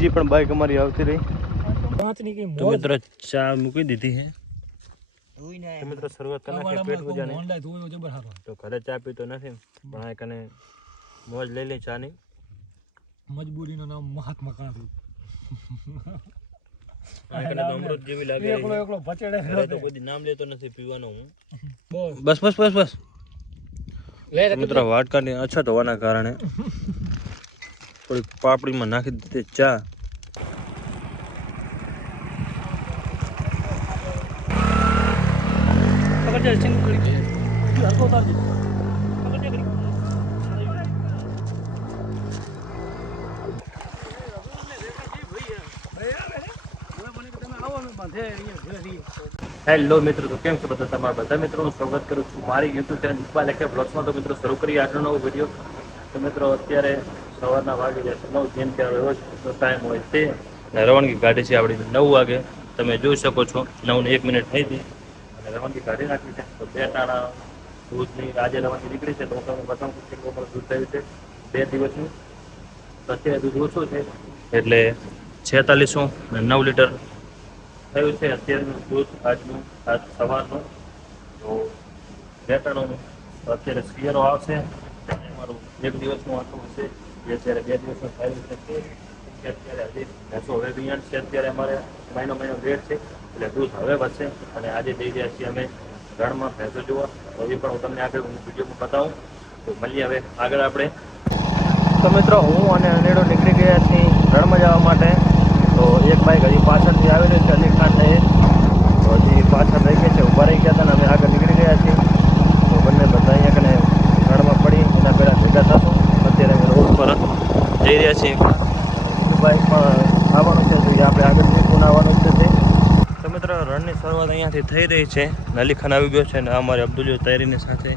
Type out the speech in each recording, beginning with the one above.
બીજી પણ બાઇક અમારી આવતી રહી. તો મિત્રો ચા મૂકી દીધી છે. તો મિત્રો શરૂઆત કરી નાખીએ પેટ પૂજાની. તો ઘરે ચા પીતો નથી પણ આ કને મોજ લઈ લે ચાની. મજબૂરીનું નામ મહાત્મા ગાંધી. આ કને તો અમૃત જેવી લાગે. એકલો ભચેડે તો કોઈ નામ લેતો નથી પીવાનો હું. બસ લે મિત્રો વાટકાની અછત હોવાના કારણે થોડીક પાપડીમાં નાખી દીધી ચા. હેલો મિત્રો, તો કેમ છો બધા? તમારા બધા મિત્રોનું સ્વાગત કરું છું મારી યુટ્યુબ ચેનલ ઇકબાલ એકે બ્લોગ્સમાં. તો મિત્રો શરૂ કરીએ આજનો નવો વિડીયો. તો મિત્રો અત્યારે સવારના વાગી જશે 9, જેમ કે રોજ ટાઈમ હોય તે રવાનગી ગાડી છે આપણી 9 વાગે. તમે જોઈ શકો છો 9 ને 1 મિનિટ થઈ હતી અને રવાનગી કાઢી નાખી છે. તો 2 ટાણા દૂધની આજે રવાનગી નીકળી છે. તો હું તમને બતાવું છું કેટલું દૂધ થયું છે 2 દિવસનું. તો અત્યારે દૂધ ઓછું છે એટલે 4609 લીટર થયું છે અત્યારનું દૂધ આજનું, આજ સવારનું. તો 2 ટાણાનું અત્યારે શિયાળો આવશે અમારું 1 દિવસનું આટલું હશે જે અત્યારે 2 દિવસનું થયું છે. અત્યારે હજી ભેંસો હવે બિયાણ છે. અત્યારે અમારે મહિનો રેટ છે એટલે દૂધ હવે વધશે. અને આજે જઈ રહ્યા છીએ અમે રણમાં ભેંસો જોવા. તો એ પણ હું તમને આગળ વિડીયોમાં બતાવું. તો મળીએ હવે આગળ આપણે. તો મિત્રો હું અને અનેડો નીકળી ગયા છીએ રણમાં જવા માટે. તો એક બાઈક હજી પાછળથી આવી રહ્યું છે અલી ખાન ને. તો હજી પાછળ રહી ગયા છે, ઊભા રહી ગયા હતા ને અમે આગળ નીકળી ગયા છીએ. તો બંને બધા અહીંયા કને રણમાં પડી એના પહેલાં ભેગા થશું. અત્યારે અમે રોડ પર જઈ રહ્યા છીએ. બાઇકમાં આવવાનું છે તો આપણે આગળ નીકળીને આવવાનું જ છે. તો મિત્રો રણની શરૂઆત અહીંયાથી થઈ રહી છે. અલી ખાન આવી ગયો છે અને અમારે અબ્દુલ તૈયારીની સાથે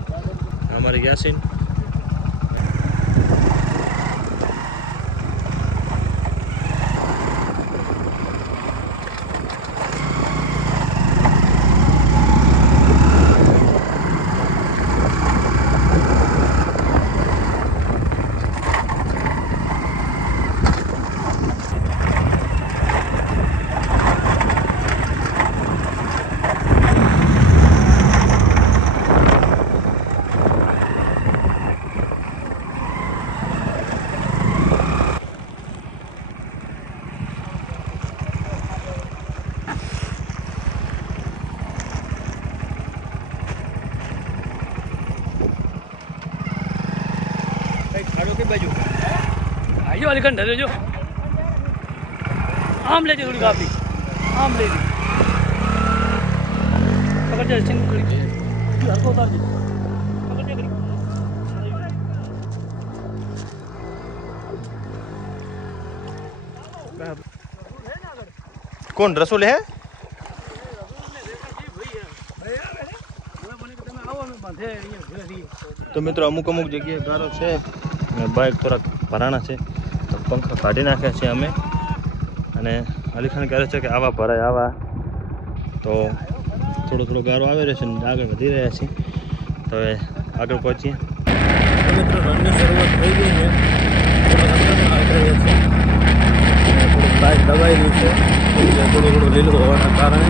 અમારે યાસીન. आइयो अलीगढ़ ढले जो आम ले थोड़ी काफी आम ले ली पकड़ जा स्टिंग करी हल्को उतार दे पकड़ जा करी कौन रसूल है? તો મિત્રો અમુક જગ્યાએ ગારો છે અને બાઇક થોડાક ભરાણા છે તો પંખા કાઢી નાખ્યા છે અમે. અને અલી ખાન કહે છે કે આવા ભરાય આવા. તો થોડો ગારો આવી રહ્યો છે અને આગળ વધી રહ્યા છીએ. તો હવે આગળ પહોંચીએ. તો મિત્રો રનની શરૂઆત થઈ ગઈ છે. થોડુંક બાઇક દબાઈ રહ્યું છે થોડું લીલું હોવાના કારણે.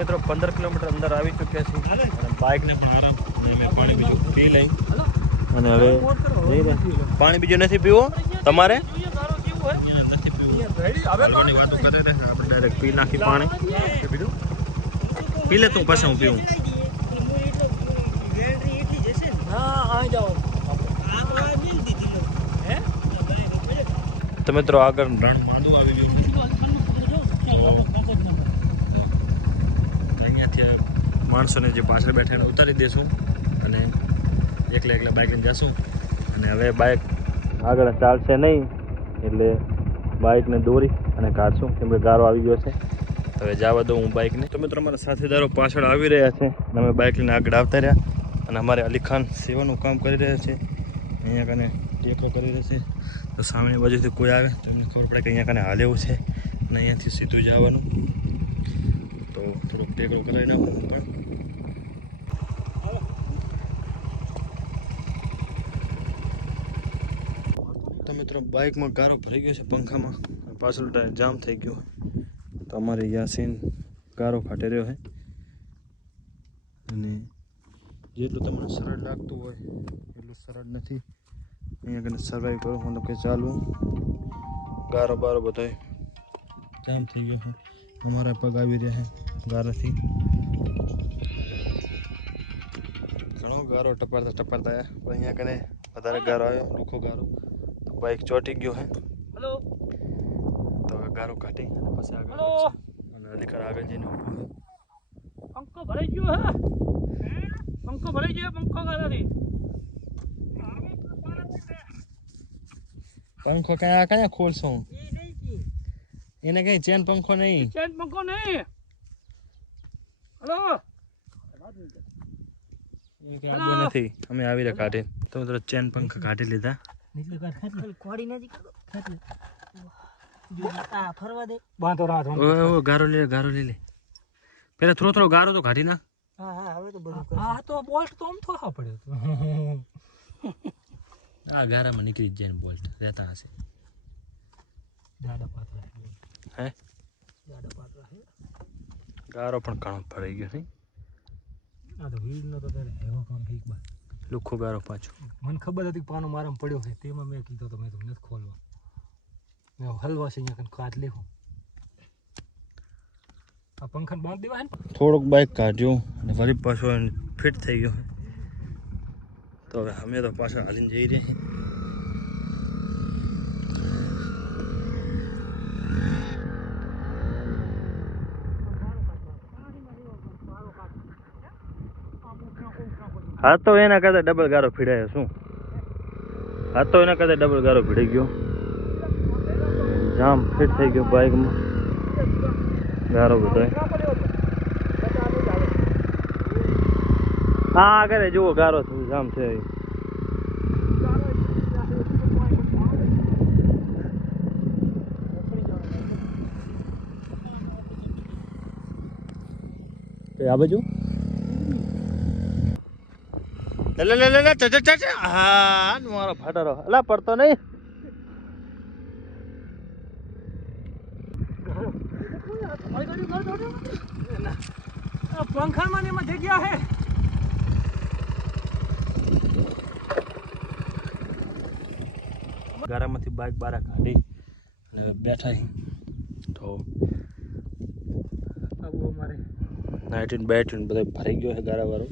મિત્રો 15 કિલોમીટર અંદર આવી ચૂક્યા છીએ અને બાઇકને પણ આરામ. મેં પાણી બીજું પી લઈ અને હવે જઈ રહ્યા. પાણી બીજું નથી પીવું તમારે? નથી પીવું. વાતો કરે આપણે ડાયરેક્ટ પી નાખી પાણી. પી લે તું પાછા હું પીવું. તો મિત્રો આગળ રણ વાંધું આવી ગયું. માણસોને જે પાછળ બેઠા એને ઉતારી દઈશું અને એકલા બાઇક લઈને જશું. અને હવે બાઇક આગળ ચાલશે નહીં એટલે બાઇકને દોરી અને કાઢશું કેમ કે ગારો આવી ગયો છે. હવે જવા દઉં હું બાઇકને. તો મિત્રો અમારા સાથીદારો પાછળ આવી રહ્યા છે અને અમે બાઇક લઈને આગળ આવતા રહ્યા. અને અમારે અલી ખાન સેવાનું કામ કરી રહ્યા છે. અહીંયા કને ટેકો કરી રહ્યા છે. તો સામેની બાજુથી કોઈ આવે તો એમને ખબર પડે કે અહીંયા કને હાલ એવું છે અને અહીંયાથી સીધું જવાનું. તો થોડોક ટેકો કરાવી નાખું પણ મિત્રો બાઇકમાં ગારો ભરાઈ ગયો છે પંખામાં, પાછળ ટાયર જામ થઈ ગયો. તો અમારે યાસીન ગારો કાઢી રહ્યો છે. અને જેટલું તમને સરળ લાગતું હોય એટલું સરળ નથી. અહીંયા કને સર્વાઈવ કરો મતલબ કે ચાલવું. ગારો બારો બધો જામ થઈ ગયો છે. અમારા પગ આવી રહ્યા છે ગારાથી. ઘણો ગારો ટપાડતા ટપાડતા આવ્યા, પણ અહીંયા કને વધારે ગારો આવ્યો, રૂખો ગારો. તો બાઇક ચોંટી ગયો છે. હેલો તો ગારો કાઢી અને પછી આગળ હેલો વધશે. અને અલીખર આગળ જઈને ઊભો છે. પંખો ભરાઈ ગયો હે પંખો ભરાઈ ગયો પંખો ગારાથી પંખો કયા કયા ખોલશો? એને કઈ ચેન પંખો નહીં. ચેન પંખો નહીં. હેલો નથી, અમે આવી રહ્યા કાઢી. તો મિત્રો ચેન પંખા કાઢી લીધા. બાંધો રાત ઓ ગારો લે ગારો લે. પેલા થોડો થોડો ગારો તો કાઢી નાખ. હા તો બોલ્ટ તો આમ થોડા પડ્યો તો આ ગારામાં નીકળી જાય ને બોલ્ટ રહેતા હશે. દાડા પાતરા હે દાડા પાતરા હે. ગારો પણ ઘણો ભરાઈ ગયો છે. આ તો વીડ નો તો તારે એવો કામ ઠીક બા લુખો ગારો પાછો. મને ખબર હતી પાનો મારામાં પડ્યો છે, તેમાં મેં કીધું તો મેં તમને ખોલવા મેં હલવા છે અહીંયા કાટ લેવું. આ પંખાને બાંધ દેવા હે ને. થોડુંક બાઇક કાઢ્યું અને ફરી પાછો ફિટ થઈ ગયો. તો હવે અમે તો પાછા હાલીને જઈ રહ્યા છીએ. હા તો એના કરતા ડબલ ગારો ફીડાયો શું? હા તો એના કરતા ડબલ ગારો ફીડાઈ ગયો. જામ ફિટ થઈ ગયો બાઇકમાં ગારો બધો. હા આગળ જુઓ ગારો જામ છે. આ બાજુ લે લે લે લે હા મારો ફાટારો અલા પડતો નહીં. પંખામાં ને એમાં જગ્યા હે. ગારામાંથી બાઇક બારા કાઢી અને બેઠા તો આવું અમારે નાઇટીન બાઇટીન બધો ભરાઈ ગયો છે ગારાવાળો.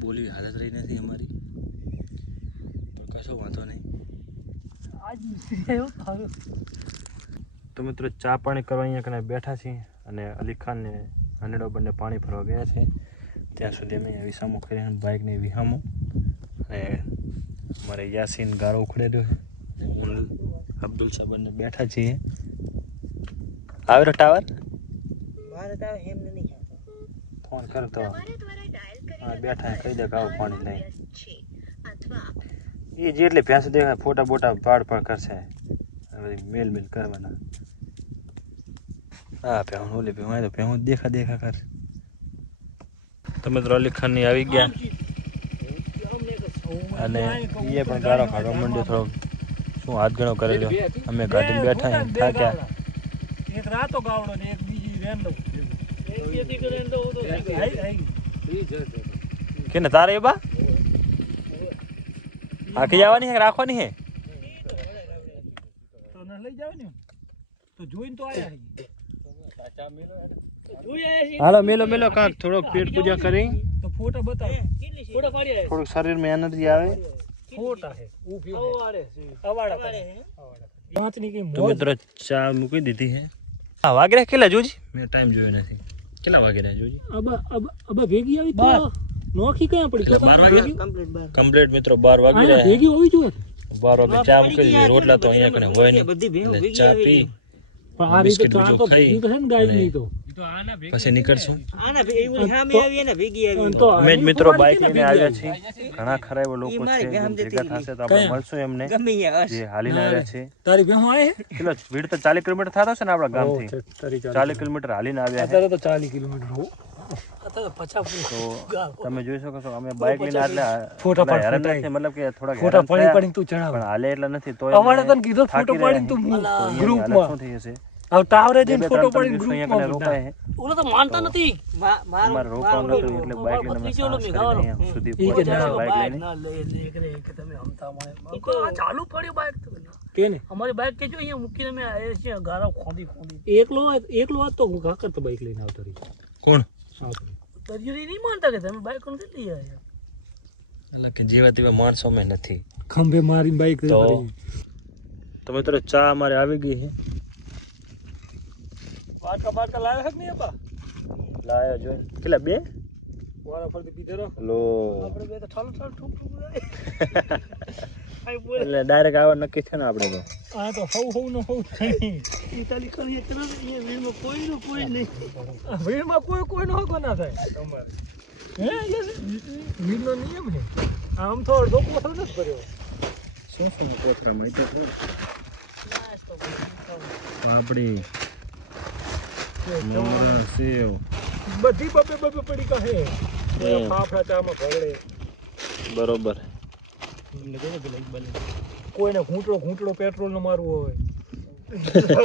બોલી હાલત રહી નથી અમારી, પણ કશો વાંધો નહીં. તો મિત્રો ચા પાણી કરવા અહીંયા કને બેઠા છીએ અને અલી ખાન ને હનેડો બંને પાણી ભરવા ગયા છે. ત્યાં સુધી અમે વિસામો કરીને બાઇકને વિહામો. અને અમારે યાસીન ગારો ઉખડેલો છે. અબ્દુલ સાહેબ બંને બેઠા છીએ. આવ્યો ટાવર ફોન કરતો બેઠા કહી દે આવું પાણી નહીં. એ જેટલી ભેંસ દેખાય ફોટા બોટા પાડ કરશે, મેલ મેલ કરવાના. હા ભેહું ઓલી ભેહું તો ભેહું દેખા કર. તો મિત્રો અલી ખાન ની આવી ગયા અને એ પણ ગારો કાઢવા માંડ્યો. થોડો શું હાથ ગણો કરેલો. અમે ગાડીમાં બેઠા થાક્યા. એક રાતો ગાવડો ને એક બીજી રેન્ડો કે ને તારે એ બા આખી જવાની હે રાખવાની હે તો ન લઈ જાવ ને તો જોઈને તો આયા હાલો મેલો મેલો કાક થોડોક પેટ પૂજા કરી તો ફોટો બતાવો. ફોટો પાડી થોડુંક શરીરમાં એનર્જી આવે. ફોટા હે ઊભી અવાડા પાંચની કે તો મિત્રો ચા મૂકી દીધી હે. હા વાગે રહ્યા કેટલા જોજી? મેં ટાઈમ જોયો નથી. કેટલા વાગે રહ્યા જોજી? અબ ભેગી આવી તો નોખી ક્યાં પડી? 12 વાગે કમ્પ્લીટ મિત્રો 12 વાગે રહ્યા. ભેગી હોવી જોઈએ. 12 વાગે ચા મૂકી દીધી. રોટલા તો અહીંયા કને હોય નહીં. ચા પી પણ આ રીતે તો આ તો ભેગી તો છે ને ગાય નહીં તો પછી નીકળશું. આના ભેગી સામે આવી ને ભેગી આવી તો અમે જ મિત્રો બાઇક લઈને આવ્યા છીએ. ઘણા ખરા એવા લોકો છે ભેગા થશે તો આપણે મળશું એમને ગમે ત્યાં જે હાલીને આવ્યા છે. તારી ભેહું આય કેટલો સ્પીડ તો 40 કિલોમીટર થતો છે ને આપણા ગામથી. 40 કિલોમીટર હાલીને આવ્યા છે. અત્યારે તો 40 કિલોમીટર હો. તો તમે જોઈ શકો છો અમે બાઇક લઈને એટલે ફોટા પાડ, હેરાન ફોટા નથી, મતલબ કે થોડા ફોટા પાડી પાડીને તું ચડાવ. પણ હાલે એટલે નથી તો અમારે તને કીધું ફોટો પાડીને તું ગ્રુપમાં શું થઈ જશે હવે ટાવરે જઈને ફોટો પાડીને અહીંયા ગ્રુપમાં રોકાય છે ઓલો તો માનતા નથી અમારે રોકવાનું નતું એટલે બાઇક લઈને અમે સાહસ કરીને અહીંયા સુધી પહોંચ્યા છીએ બાઇક લઈને. ચાલુ પડ્યું બાઈક તો કે ને અમારી બાઈક કે જો અહીંયા મૂકીને અમે આવ્યા છીએ ગારા ખોદી ખોદી એકલો હતો હું કાકર તો બાઈક લઈને આવતો રહી કોણ આવતો દરિયો નહીં માનતા કે તમે બાઈક કોણ કેટલી આવ્યા એટલે કે જેવા તેવા માણસો અમે નથી. ખંભે મારી બાઈક તો મિત્રો ચા અમારે આવી ગઈ છે. બાટકા લાયા છે કે નહીં આપા લાયો જોઈ કેટલા બે વાળા ફરતી પીધે રહો લો આપણે બે તો ઠાલ ઠાલ ઠૂક ઠૂક એટલે ડાયરેક્ટ આવવા નક્કી છે ને આપણે તો. આ તો હવ નો હવ થઈ ઇટાલી કરીએ કરે અહીંયા વીરમાં કોઈ નહીં વીરમાં કોઈ નો હકો ના થાય તમારે હે યસ વીરનો નિયમ છે આમ તો અડધો કોથળો નથી ભર્યો શું કોથળામાં તો આપણી મોરા સેવ બધી બબે પડી કહે ફાફડા ચામાં ભગડે બરોબર. કોઈને ઘૂંટડો પેટ્રોલ નો મારવો હોય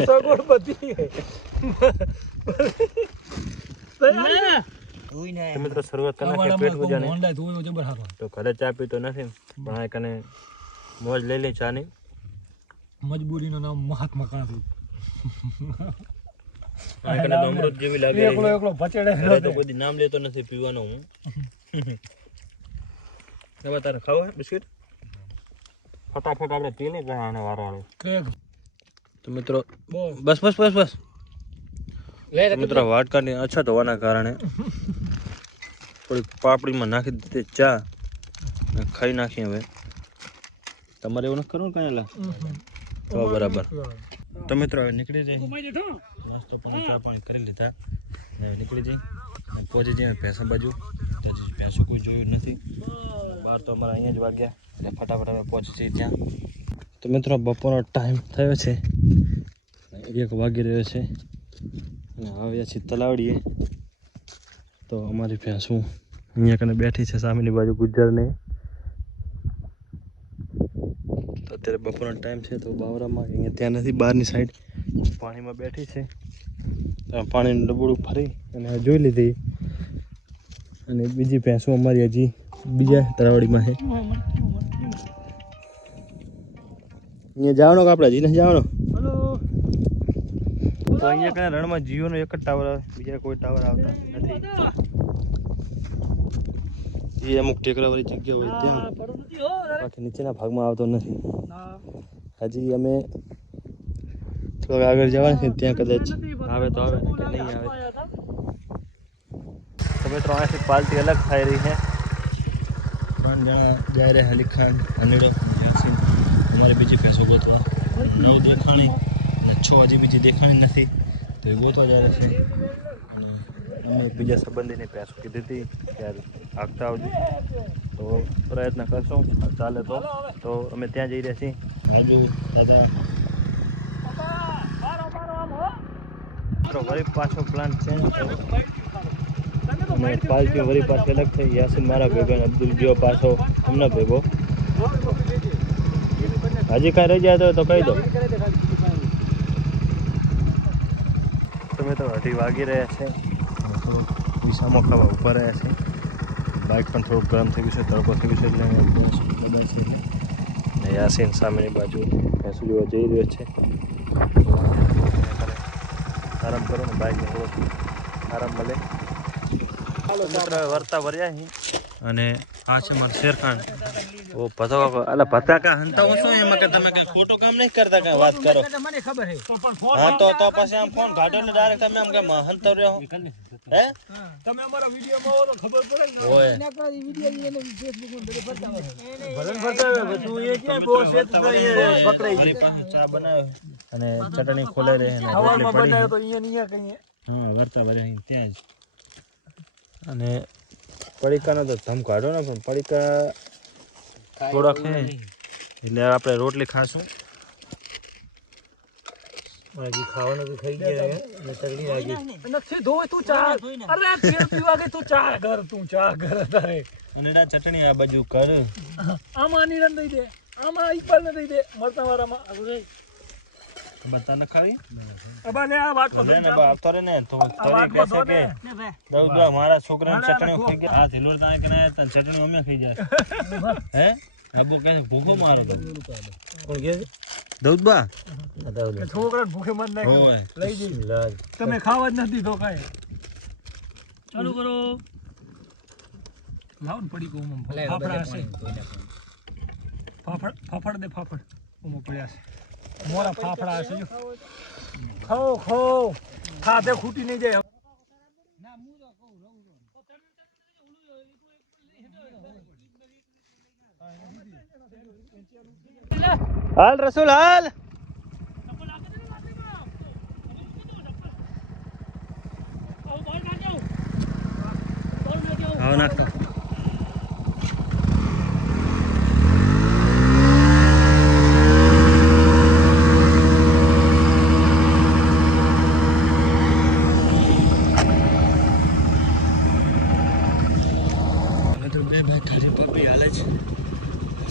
સગવડ બધી તો મિત્રો શરૂઆત કરનાર પેટ પૂજાની. હોન્ડા ધોયો જબર હારો તો ઘરે ચા પીતો નથી પણ આ કને મોજ લઈ લે ચાની. મજબૂરીનું નામ મહાત્મા ગાંધી આ કને તો અમૃત જેવી લાગે. એકલો ભચેડે ઘરે તો બધી નામ લેતો નથી પીવાનો હું. હવે તારે ખાવું હે બિસ્કિટ? ફટાફટ આપણે પી લઈએ આને વારો આવે. તો મિત્રો બસ તો મિત્રો વાટકાની અછત હોવાના કારણે થોડીક પાપડીમાં નાખી દીધી ચા અને ખાઈ નાખી. હવે તમારે એવું નથી કરવું ને કાંઈ તો બરાબર. તો મિત્રો હવે નીકળી જઈએ, નાસ્તો પણ ચા પાણી કરી લીધા હવે નીકળી જઈએ અને પહોંચી જઈએ ભેંસા બાજુ. તો હજી ભેંસો કોઈ જોયું નથી, બાર તો અમારા અહીંયા જ વાગ્યા એટલે ફટાફટ અમે પહોંચી જઈએ ત્યાં. તો મિત્રો બપોરનો ટાઈમ થયો છે, 1 વાગી રહ્યો છે અને આવ્યા છીએ તલાવડીએ. તો અમારી ભેંસું અહીંયા કને બેઠી છે સામેની બાજુ ગુજરને. તો અત્યારે બપોરનો ટાઈમ છે તો બાવરામાં અહીંયા ત્યાં નથી, બહારની સાઈડ પાણીમાં બેઠી છે. પાણીનું ડબડું ફરી અને જોઈ લીધી અને બીજી ભેંસો અમારી હજી બીજા તલાવડીમાં છે. અહીંયા જવાનો કે આપણે હજી નથી જવાનો? તો અહીંયા કને રણમાં જીઓનો એક જ ટાવર આવે, બીજા કોઈ ટાવર આવતા નથી. એ અમુક ટેકરાવાળી જગ્યા હોય ત્યાં, બાકી નીચેના ભાગમાં આવતો નથી. હજી અમે થોડાક આગળ જવાનું છે ત્યાં કદાચ આવે તો આવે ને કે નહીં આવે. તો મિત્રો અહીંયાથી પાલટી અલગ થઈ રહી છે. 3 જણા જાય રહ્યા, અલી ખાન, અનીડો, યાસીન. અમારે બીજી ભેંસો ગોતવા 9 દેખાણી અને 6 હજી બીજી દેખાણી નથી તો એ ગોતવા જાય છે. અને અમે બીજા સંબંધીને ભેંસો કીધી હતી ત્યારે આગતા આવજો તો પ્રયત્ન કરશું, ચાલે તો અમે ત્યાં જઈ રહ્યા છીએ. આજુ દાદા વળી પાછો પ્લાન ચેન્જ થયો અને પાલટી વળી પાછી અલગ થઈ. યાસીન મારા ભેગો અને અબ્દુલ જેવો પાછો અમને ભેગો. હજી કાંઈ રહી જાય તો કહી દો. તમે તો 2:30 વાગી રહ્યા છે, થોડુંક વિસામો ખાવા ઊભા રહ્યા છે. બાઇક પણ થોડુંક ગરમ થઈ ગયું છે, તડકો થઈ ગયું છે એટલે બધા છે. અને યાસીન સામેની બાજુ ભેંસું જોવા જઈ રહ્યો છે. આરામ કરો ને, બાઇકને થોડોક આરામ મળે. મિત્ર વર્તા વર્યા અહીં અને આ છે મારો શેરખાન. ઓ ભતો એટલે ભતા કા હંતા હું શું એમાં કે તમે કઈ ખોટું કામ નહીં કરતા, કઈ વાત કરો. મને ખબર છે હા તો પછી આમ ફોન કાઢો ને ડાયરેક્ટ તમે આમ કે હંતા રહ્યો હે. તમે અમારા વિડીયોમાં આવો તો ખબર પડે ને. ઓય ભલન બતાવે તું એ ક્યાં બોસ છે તો એ પકડાઈ મારી પાસે ચા બનાવ્યો અને ચટણી ખોલે રહે ને હવામાં રોટલી બનાવ્યો પડી. તો અહીંયા કહીએ હા વર્તા વર્યા અહીં ત્યાં જ. અને પડીકાનો તો ધમ કાઢો ને, પણ પડીકા થોડાક છે એટલે આપણે રોટલી ખાશું. માજી ખાવાનું તો થઈ ગયા હે ને તરડી લાગી નથી ધોય તું ચા અરે તેલ પીવા ગઈ તું ચા ઘર તારે અને આ ચટણી આ બાજુ કર આમાં નિરન દઈ દે આમાં ઇકબાલ ને દઈ દે મરતા વાળામાં બતા ન ખાવી અબા લે આ વાટકો ને બાપ તરે ને તો તરી કેસે કે દઉદા મારા છોકરાને ચટણી ખાઈ ગયા આ થેલોર તાય કે ના તન ચટણી અમે ખાઈ જાય હે આબો કે ભૂખો મારો તો કોણ કે દઉદબા છોકરા ભૂખે મર નાખ્યો લઈ જઈ તમે ખાવા જ નથી તો કાય ચાલુ કરો લાવન પડી ગયો મમ ફાફડા હશે ફાફડ દે ફાફડ ઓમો પડ્યા છે મોરા ફાફડા હશે જો ખાઓ ખાધે ખૂટી નહીં જાય ના હું તો કહું હાલ રસૂલ હાલ આવ નાખ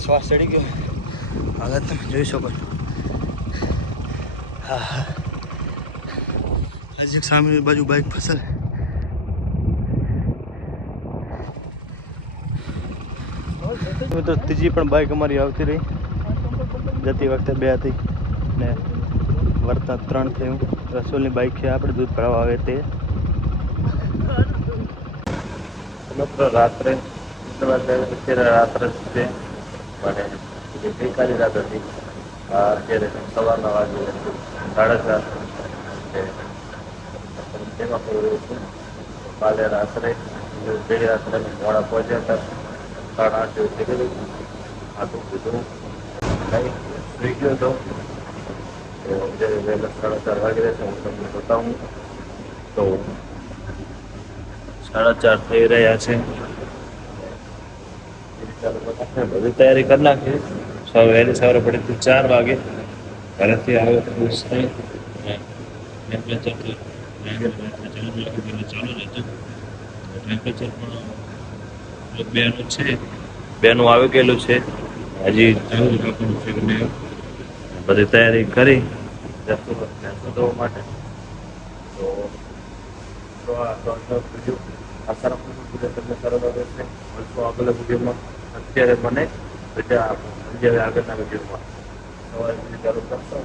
શ્વાસ ચડી ગયો હાલત તમે જોઈ શકો હા હજી સામે બાજુ બાઇક ફસલ તો ત્રીજી પણ બાઇક અમારી આવતી રહી જતી વખતે 2 હતી ને વર્તા 3 થયું રસોલની બાઇક છે આપણે દૂધ ભરાવા આવે તે રાત્રે રાત્રે છે મને ગઈકાલે રાત હતી અત્યારે સવારના વાગે 4:30 તેમાં કહ્યું છું કાલે રાત્રે ગઈ રાત્રે મોડા પહોંચ્યા હતા 8:30 જેવું થઈ ગયું આટલું બધું કંઈ સુઈ ગયો હતો તો અત્યારે વહેલા 4:30 વાગી રહેશે હું તમને બતાવું તો 4:30 થઈ રહ્યા છે બધી તૈયારી કરી નાખી વહેલી સવારે પડી 4 વાગે ઘરેથી આવ્યો તો ખુશ થઈ ટેમ્પરેચર તો ચાલુ રહેતું ટેમ્પરેચર પણ 2નું છે 2નું આવી ગયેલું છે હજી ચાલુ જ રાખવાનું છે કે બધી તૈયારી કરી ધોવા માટે તો આ વિડીયો આસારામ તમને સારો લાગે છે મળશું આગળ વિડીયોમાં અત્યારે મને રજા આપો અત્યારે આગળના વિડીયોમાં સવારે ચાલુ કરશો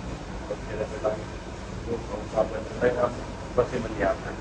અત્યારે પહેલાં આપણે પછી મળીએ આપણે